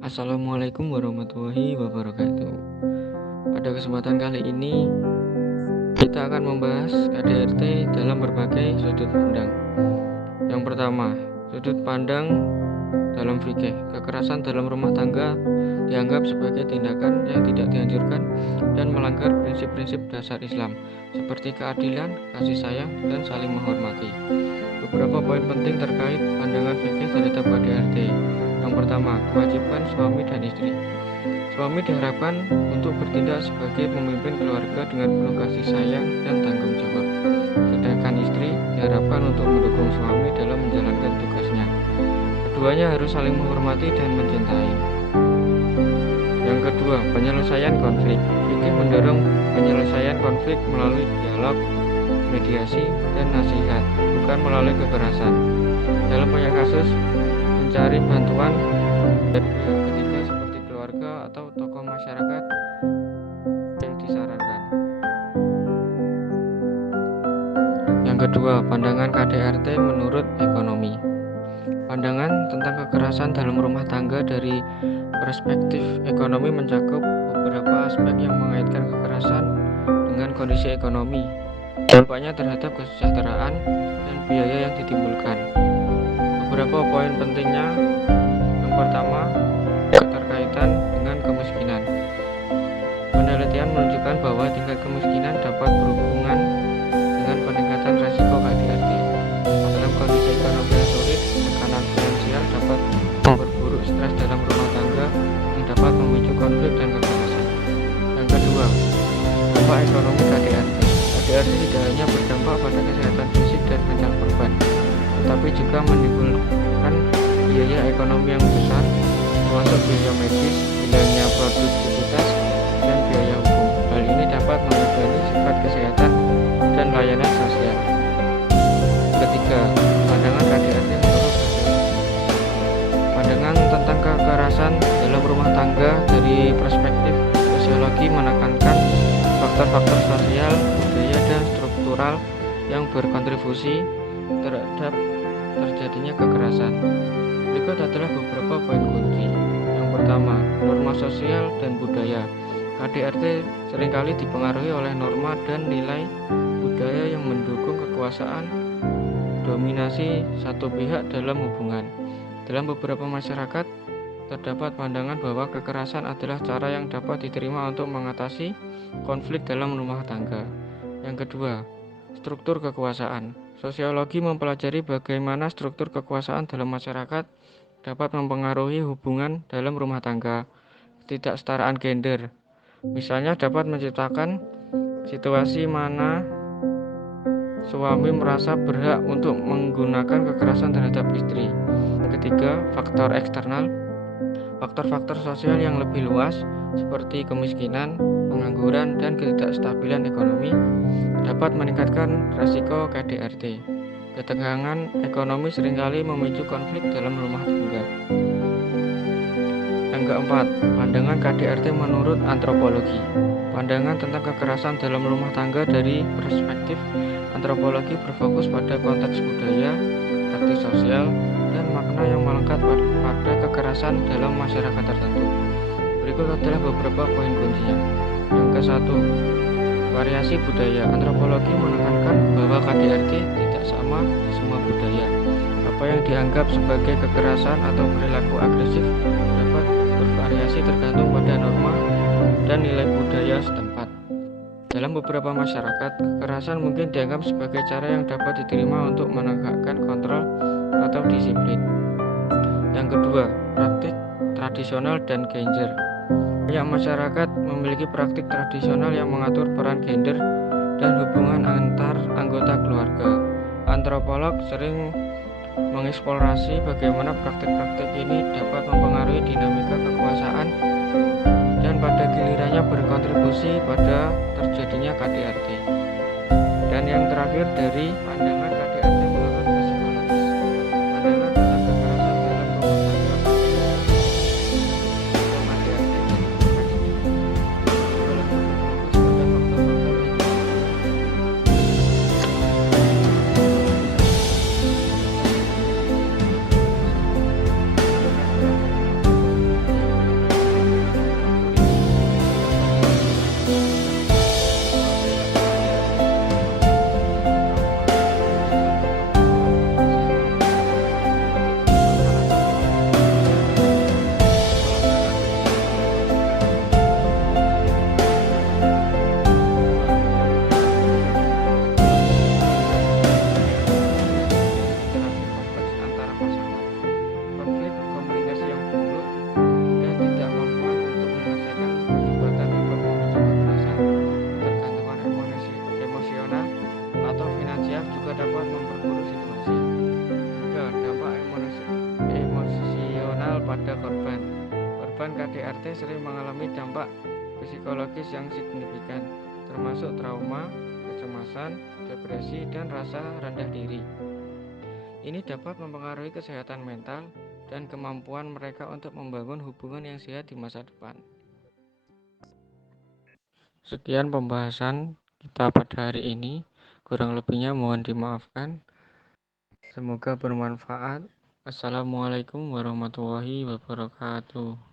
Assalamualaikum warahmatullahi wabarakatuh. Pada kesempatan kali ini kita akan membahas KDRT dalam berbagai sudut pandang. Yang pertama, sudut pandang dalam fikih. Kekerasan dalam rumah tangga dianggap sebagai tindakan yang tidak dianjurkan dan melanggar prinsip-prinsip dasar Islam seperti keadilan, kasih sayang, dan saling menghormati. Beberapa poin penting terkait pandangan fikih terhadap KDRT. Yang pertama, kewajiban suami dan istri. Suami diharapkan untuk bertindak sebagai pemimpin keluarga dengan penuh kasih sayang dan tanggung jawab. Sedangkan istri diharapkan untuk mendukung suami dalam menjalankan tugasnya. Keduanya harus saling menghormati dan mencintai. Yang kedua, penyelesaian konflik. Fikih mendorong penyelesaian konflik melalui dialog, mediasi, dan nasihat, bukan melalui kekerasan. Dalam banyak kasus, mencari bantuan dari pihak ketiga seperti keluarga atau tokoh masyarakat yang disarankan. Yang kedua, pandangan KDRT menurut ekonomi. Pandangan tentang kekerasan dalam rumah tangga dari perspektif ekonomi mencakup beberapa aspek yang mengaitkan kekerasan dengan kondisi ekonomi, dampaknya terhadap kesejahteraan, dan biaya yang ditimbulkan. Beberapa poin pentingnya. Yang pertama, keterkaitan dengan kemiskinan. Penelitian menunjukkan bahwa tingkat kemiskinan dapat berhubungan dengan peningkatan resiko KDRT. Dalam kondisi ekonomi yang sulit, tekanan finansial dapat memperburuk stres dalam rumah tangga yang dapat memicu konflik dan kekerasan. Yang kedua, dampak ekonomi KDRT. KDRT tidak hanya berdampak pada kesehatan fisik dan mental korban, tetapi juga menimbulkan biaya ekonomi yang besar, termasuk biaya medis, hilangnya produktivitas, dan biaya hukum. Hal ini dapat membebani sifat kesehatan dan layanan sosial. Ketiga, pandangan KDRT menurut pandangan tentang kekerasan dalam rumah tangga dari perspektif sosiologi menekankan faktor-faktor sosial, budaya, dan struktural yang berkontribusi terhadap terjadinya kekerasan. Berikut adalah beberapa poin kunci. Yang pertama, norma sosial dan budaya. KDRT seringkali dipengaruhi oleh norma dan nilai budaya yang mendukung kekuasaan dominasi satu pihak dalam hubungan. Dalam beberapa masyarakat, terdapat pandangan bahwa kekerasan adalah cara yang dapat diterima untuk mengatasi konflik dalam rumah tangga. Yang kedua, struktur kekuasaan. Sosiologi mempelajari bagaimana struktur kekuasaan dalam masyarakat dapat mempengaruhi hubungan dalam rumah tangga. Ketidaksetaraan gender, misalnya, dapat menciptakan situasi mana suami merasa berhak untuk menggunakan kekerasan terhadap istri. Ketiga, faktor eksternal. Faktor-faktor sosial yang lebih luas seperti kemiskinan, pengangguran, dan ketidakstabilan ekonomi dapat meningkatkan risiko KDRT. Ketegangan ekonomi seringkali memicu konflik dalam rumah tangga. Yang keempat, pandangan KDRT menurut antropologi. Pandangan tentang kekerasan dalam rumah tangga dari perspektif antropologi berfokus pada konteks budaya, praktik sosial, dan makna yang melekat pada kekerasan dalam masyarakat tertentu. Berikut adalah beberapa poin kuncinya. Yang ke-1, variasi budaya. Antropologi menekankan bahwa KDRT tidak sama di semua budaya. Apa yang dianggap sebagai kekerasan atau perilaku agresif dapat bervariasi tergantung pada norma dan nilai budaya setempat. Dalam beberapa masyarakat, kekerasan mungkin dianggap sebagai cara yang dapat diterima untuk menegakkan kontrol atau disiplin. Yang kedua, praktik tradisional dan gender. Banyak masyarakat memiliki praktik tradisional yang mengatur peran gender dan hubungan antar anggota keluarga. Antropolog sering mengeksplorasi bagaimana praktik-praktik ini dapat mempengaruhi dinamika kekuasaan dan pada gilirannya berkontribusi pada terjadinya KDRT. Dan yang terakhir, dari pandangan KDRT menurut psikologis. Pandangan tentang kekerasan dalam rumah tangga sistem KDRT dari perspektif psikologi berfokus pada faktor-faktor korban. Korban KDRT sering mengalami dampak psikologis yang signifikan, termasuk trauma, kecemasan, depresi, dan rasa rendah diri. Ini dapat mempengaruhi kesehatan mental dan kemampuan mereka untuk membangun hubungan yang sehat di masa depan. Sekian pembahasan kita pada hari ini. Kurang lebihnya mohon dimaafkan. Semoga bermanfaat. Assalamualaikum warahmatullahi wabarakatuh.